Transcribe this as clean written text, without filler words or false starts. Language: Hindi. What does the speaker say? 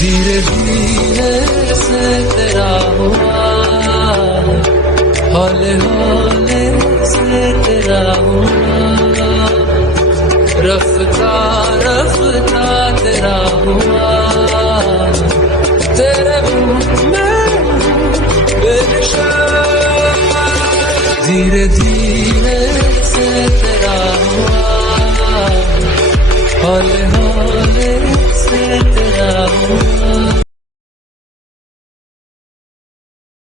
धीरे धीरे से तेरा हुआ, हौले हौले से तेरा हुआ, रफ्ता रफ्ता तेरा हुआ, तेरे मुँह में बेनिशान। धीरे धीरे